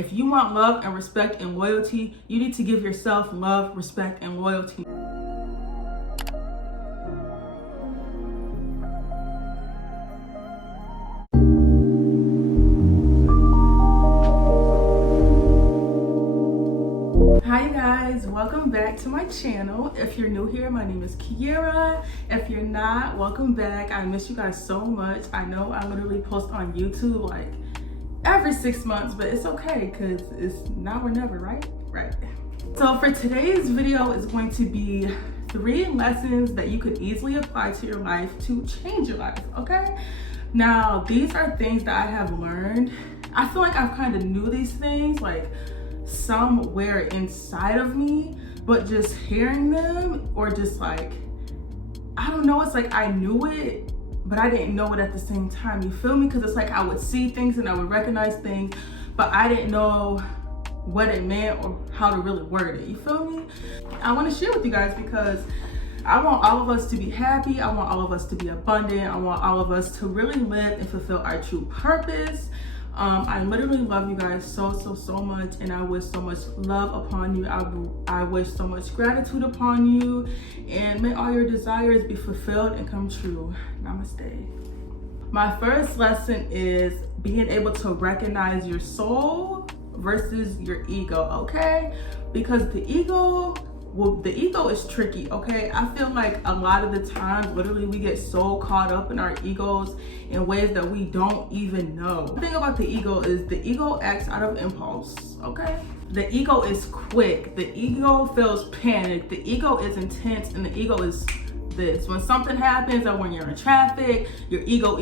If you want love and respect and loyalty, you need to give yourself love, respect, and loyalty. Hi guys, welcome back to my channel. If you're new here, my name is Kiera. If you're not, welcome back. I miss you guys so much. I know I literally post on YouTube like every 6 months, but it's okay because it's now or never, right? Right. So for today's video is going to be 3 lessons that you could easily apply to your life to change your life, okay? Now, these are things that I have learned. I feel like I've kind of knew these things like somewhere inside of me, but just hearing them or just like, I don't know, it's like I knew it, but I didn't know it at the same time, you feel me? Because it's like I would see things and I would recognize things, but I didn't know what it meant or how to really word it, you feel me? I want to share with you guys because I want all of us to be happy. I want all of us to be abundant. I want all of us to really live and fulfill our true purpose. I literally love you guys so much, and I wish so much love upon you. I wish so much gratitude upon you, and may all your desires be fulfilled and come true. Namaste. My first lesson is being able to recognize your soul versus your ego, okay? Because the ego is tricky, okay? I feel like a lot of the times, literally, we get so caught up in our egos in ways that we don't even know. The thing about the ego is the ego acts out of impulse, okay? The ego is quick. The ego feels panic. The ego is intense, and the ego is this. When something happens or when you're in traffic, your ego.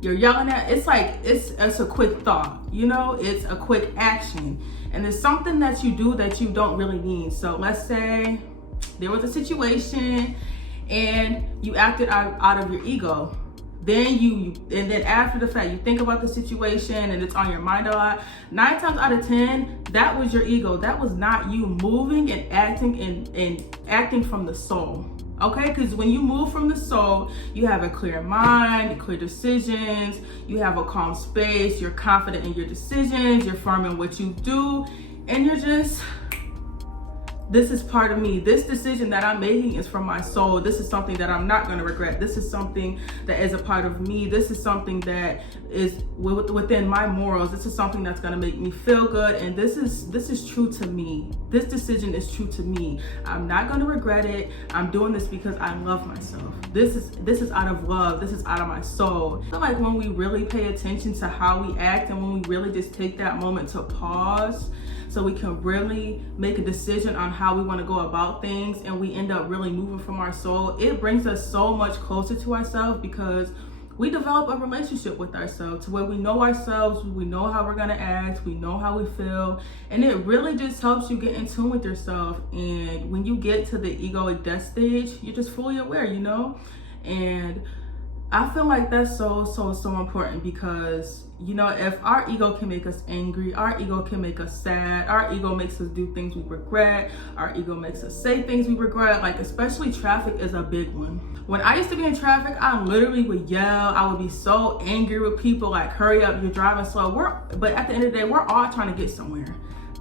You're yelling at, it's like, it's a quick thought, you know? It's a quick action. And there's something that you do that you don't really need. So let's say there was a situation and you acted out of your ego. Then and then after the fact, you think about the situation and it's on your mind a lot. 9 times out of 10, that was your ego. That was not you moving and acting from the soul. Okay, because when you move from the soul, you have a clear mind, clear decisions, you have a calm space, you're confident in your decisions, you're firm in what you do, and you're just, this is part of me. This decision that I'm making is from my soul. This is something that I'm not going to regret. This is something that is a part of me. This is something that is within my morals. This is something that's going to make me feel good. And this is true to me. This decision is true to me. I'm not going to regret it. I'm doing this because I love myself. This is out of love. This is out of my soul. I feel like when we really pay attention to how we act and when we really just take that moment to pause, so we can really make a decision on how we want to go about things, and we end up really moving from our soul, it brings us so much closer to ourselves because we develop a relationship with ourselves to where we know ourselves, we know how we're going to act, we know how we feel, and it really just helps you get in tune with yourself. And when you get to the egoic death stage, you're just fully aware, you know? And I feel like that's so important because, you know, if our ego can make us angry, our ego can make us sad, our ego makes us do things we regret, our ego makes us say things we regret, like especially traffic is a big one. When I used to be in traffic, I literally would yell. I would be so angry with people, like, hurry up, you're driving slow. But at the end of the day, we're all trying to get somewhere.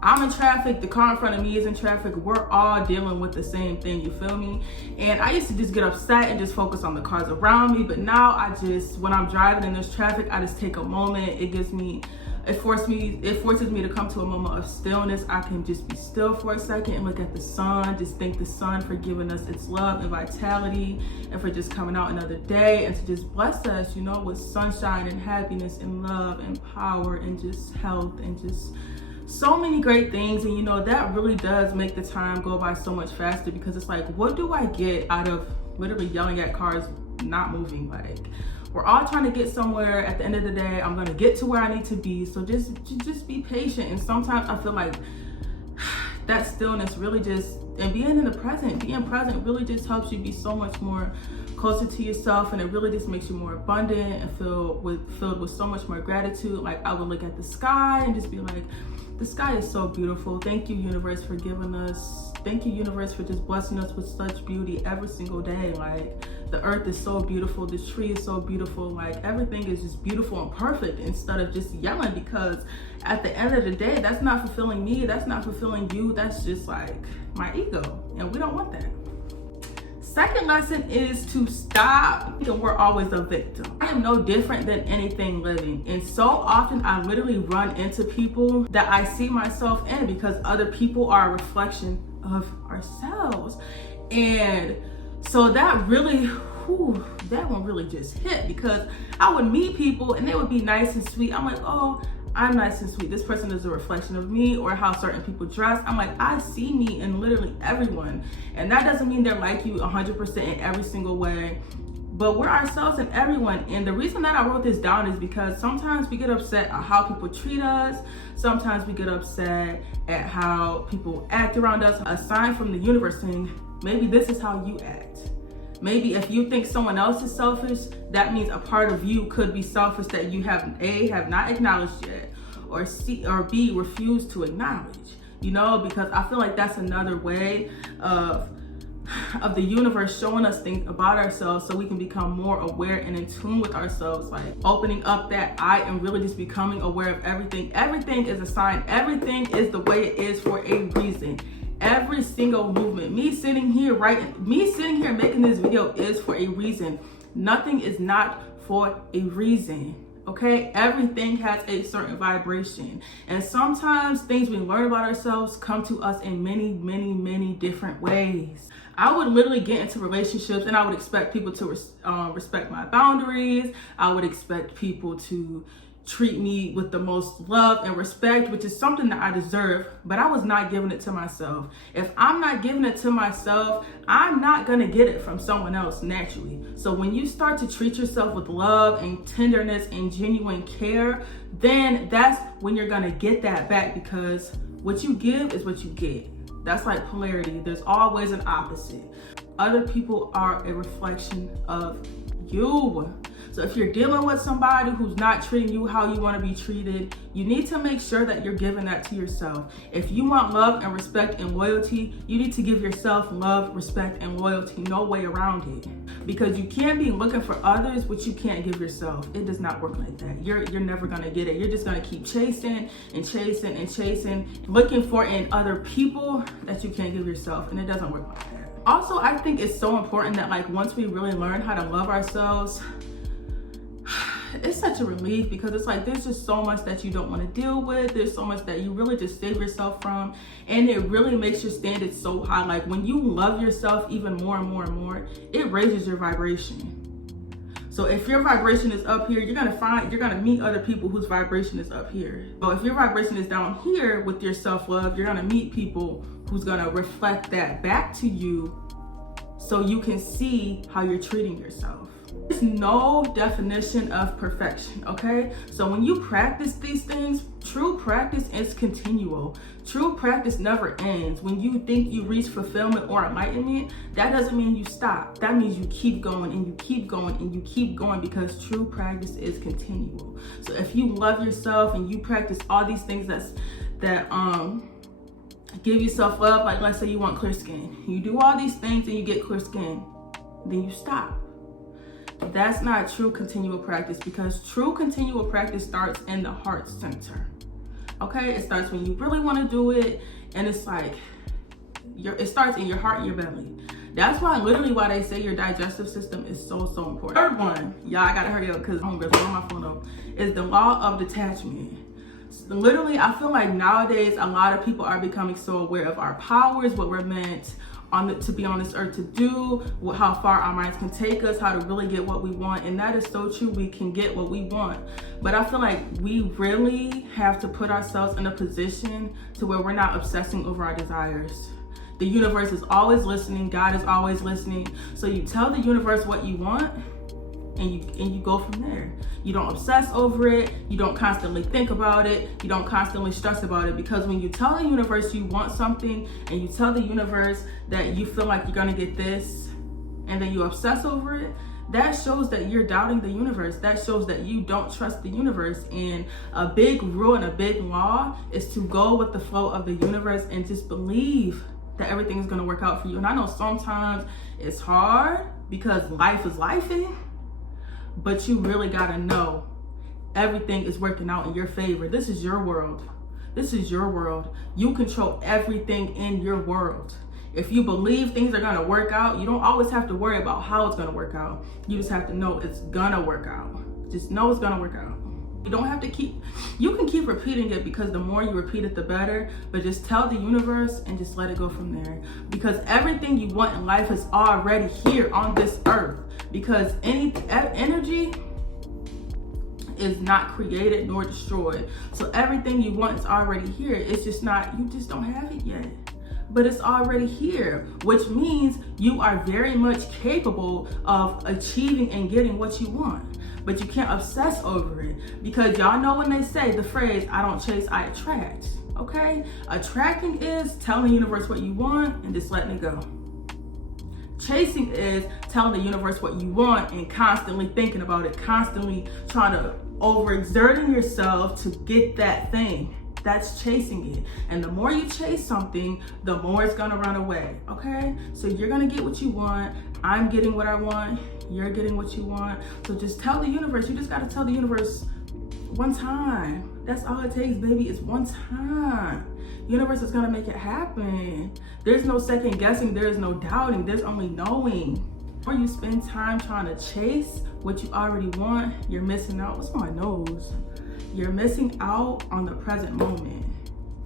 I'm in traffic, the car in front of me is in traffic, we're all dealing with the same thing, you feel me? And I used to just get upset and just focus on the cars around me, but now when I'm driving in this traffic, I just take a moment. It forces me to come to a moment of stillness. I can just be still for a second and look at the sun, just thank the sun for giving us its love and vitality and for just coming out another day and to just bless us, you know, with sunshine and happiness and love and power and just health and just so many great things. And you know, that really does make the time go by so much faster because it's like, what do I get out of literally yelling at cars not moving? Like, we're all trying to get somewhere. At the end of the day, I'm gonna get to where I need to be. So just be patient. And sometimes I feel like that stillness really and being in the present, being present really just helps you be so much more closer to yourself, and it really just makes you more abundant and filled with so much more gratitude. Like, I would look at the sky and just be like, the sky is so beautiful. Thank you, universe, for giving us, thank you, universe, for just blessing us with such beauty every single day. Like, the earth is so beautiful, the tree is so beautiful, like everything is just beautiful and perfect, instead of just yelling, because at the end of the day, that's not fulfilling me, that's not fulfilling you, that's just like my ego, and we don't want that. Second lesson is to stop thinking we're always a victim. I am no different than anything living. And so often I literally run into people that I see myself in, because other people are a reflection of ourselves. And so that really, that one really just hit, because I would meet people and they would be nice and sweet. I'm like, oh, I'm nice and sweet. This person is a reflection of me, or how certain people dress. I'm like, I see me in literally everyone. And that doesn't mean they're like you 100% in every single way, but we're ourselves in everyone. And the reason that I wrote this down is because sometimes we get upset at how people treat us. Sometimes we get upset at how people act around us. A sign from the universe saying, maybe this is how you act. Maybe if you think someone else is selfish, that means a part of you could be selfish that you have not acknowledged yet, or B, refused to acknowledge, you know, because I feel like that's another way of the universe showing us things about ourselves, so we can become more aware and in tune with ourselves, like opening up that eye and really just becoming aware of everything. Everything is a sign. Everything is the way it is for a reason. Every single movement, me sitting here making this video is for a reason. Nothing is not for a reason, okay? Everything has a certain vibration. And sometimes things we learn about ourselves come to us in many, many, many different ways. I would literally get into relationships and I would expect people to respect my boundaries. I would expect people to treat me with the most love and respect, which is something that I deserve, but I was not giving it to myself. If I'm not giving it to myself, I'm not gonna get it from someone else naturally. So when you start to treat yourself with love and tenderness and genuine care, then that's when you're gonna get that back, because what you give is what you get. That's like polarity. There's always an opposite. Other people are a reflection of you. So if you're dealing with somebody who's not treating you how you want to be treated, you need to make sure that you're giving that to yourself. If you want love and respect and loyalty, you need to give yourself love, respect, and loyalty. No way around it. Because you can't be looking for others what you can't give yourself. It does not work like that. You're never gonna get it. You're just gonna keep chasing and chasing and chasing, looking for in other people that you can't give yourself, and it doesn't work like that. Also, I think it's so important that, like, once we really learn how to love ourselves, it's such a relief, because it's like there's just so much that you don't want to deal with. There's so much that you really just save yourself from, and it really makes your standards so high. Like when you love yourself even more and more and more, it raises your vibration. So if your vibration is up here, you're gonna meet other people whose vibration is up here. But if your vibration is down here with your self-love, you're gonna meet people who's gonna reflect that back to you, so you can see how you're treating yourself. There's no definition of perfection, okay? So when you practice these things, true practice is continual. True practice never ends. When you think you reach fulfillment or enlightenment, that doesn't mean you stop. That means you keep going and you keep going and you keep going, because true practice is continual. So if you love yourself and you practice all these things that give you self-love, like let's say you want clear skin. You do all these things and you get clear skin, then you stop. That's not true continual practice, because true continual practice starts in the heart center. Okay, it starts when you really want to do it, and it's like it starts in your heart and your belly. That's why they say your digestive system is so important. Third one, y'all, I gotta hurry up because I'm gonna my phone up, is the law of detachment. Literally, I feel like nowadays a lot of people are becoming so aware of our powers, what we're meant to be on this earth to do, how far our minds can take us, how to really get what we want. And that is so true. We can get what we want, but I feel like we really have to put ourselves in a position to where we're not obsessing over our desires. The universe is always listening. God is always listening. So you tell the universe what you want, and you go from there. You don't obsess over it. You don't constantly think about it. You don't constantly stress about it, because when you tell the universe you want something, and you tell the universe that you feel like you're gonna get this, and then you obsess over it, that shows that you're doubting the universe. That shows that you don't trust the universe. And a big rule and a big law is to go with the flow of the universe and just believe that everything is gonna work out for you. And I know sometimes it's hard, because life is lifing, but you really gotta know everything is working out in your favor. This is your world. This is your world. You control everything in your world. If you believe things are gonna work out, you don't always have to worry about how it's gonna work out. You just have to know it's gonna work out. Just know it's gonna work out. You don't have to you can keep repeating it, because the more you repeat it, the better, but just tell the universe and just let it go from there. Because everything you want in life is already here on this earth. Because any energy is not created nor destroyed. So everything you want is already here. It's just not, you just don't have it yet. But it's already here, which means you are very much capable of achieving and getting what you want. But you can't obsess over it, because y'all know when they say the phrase, I don't chase, I attract, okay? Attracting is telling the universe what you want and just letting it go. Chasing is telling the universe what you want and constantly thinking about it, constantly trying to overexerting yourself to get that thing. That's chasing it. And the more you chase something, the more it's gonna run away, okay? So you're gonna get what you want. I'm getting what I want. You're getting what you want. So just tell the universe. You just gotta tell the universe one time. That's all it takes, baby. It's one time. Universe is gonna make it happen. There's no second guessing. There is no doubting. There's only knowing. The more you spend time trying to chase what you already want, you're missing out. What's on my nose? You're missing out on the present moment.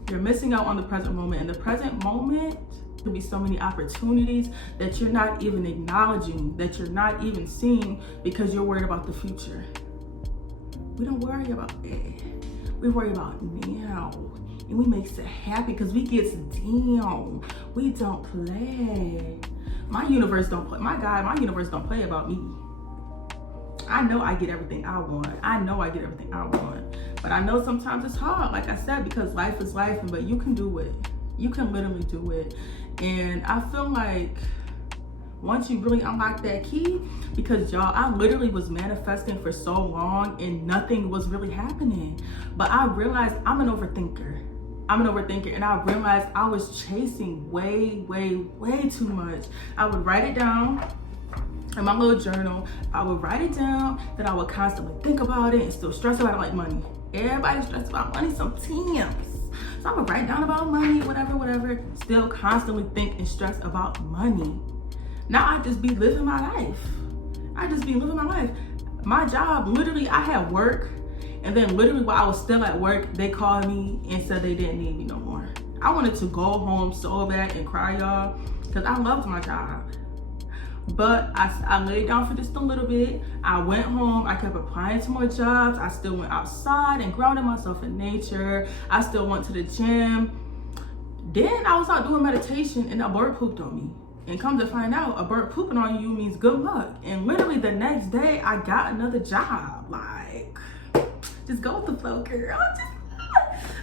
You're missing out on the present moment. In the present moment, there'll be so many opportunities that you're not even acknowledging, that you're not even seeing, because you're worried about the future. We don't worry about it. We worry about now. And we makes it happy because we gets down. We don't play. My universe don't play. My God, my universe don't play about me. I know I get everything I want. I know I get everything I want. But I know sometimes it's hard, like I said, because life is life, but you can do it. You can literally do it. And I feel like once you really unlock that key, because y'all, I literally was manifesting for so long and nothing was really happening. But I realized I'm an overthinker. And I realized I was chasing way too much. I would write it down in my little journal. I would write it down, then I would constantly think about it and still stress about it, like money. Everybody stressed about money sometimes. So I would write down about money, whatever, still constantly think and stress about money. Now I just be living my life. My job, literally, I had work, and then literally while I was still at work, they called me and said they didn't need me no more. I wanted to go home so bad and cry, y'all, because I loved my job. But I laid down for just a little bit. I went home. I kept applying to more jobs. I still went outside and grounded myself in nature. I still went to the gym. Then I was out doing meditation and a bird pooped on me. And come to find out, a bird pooping on you means good luck. And literally the next day, I got another job. Like, just go with the flow, girl.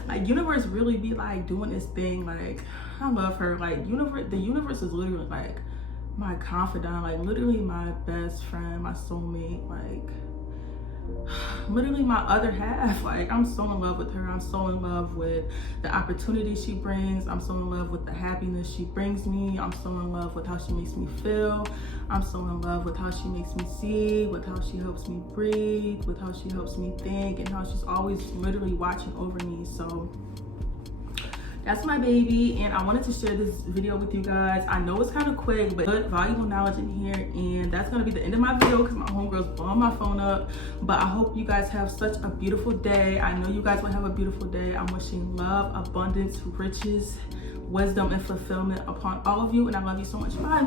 Like, universe really be like doing this thing. Like, I love her. Like, the universe is literally like my confidant, like literally my best friend, my soulmate, like literally my other half. Like, I'm so in love with her. I'm so in love with the opportunity she brings. I'm so in love with the happiness she brings me. I'm so in love with how she makes me feel. I'm so in love with how she makes me see, with how she helps me breathe, with how she helps me think, and how she's always literally watching over me. So that's my baby, and I wanted to share this video with you guys. I know it's kind of quick, but good, valuable knowledge in here, and that's gonna be the end of my video because my homegirl's blowing my phone up. But I hope you guys have such a beautiful day. I know you guys will have a beautiful day. I'm wishing love, abundance, riches, wisdom, and fulfillment upon all of you, and I love you so much. Bye.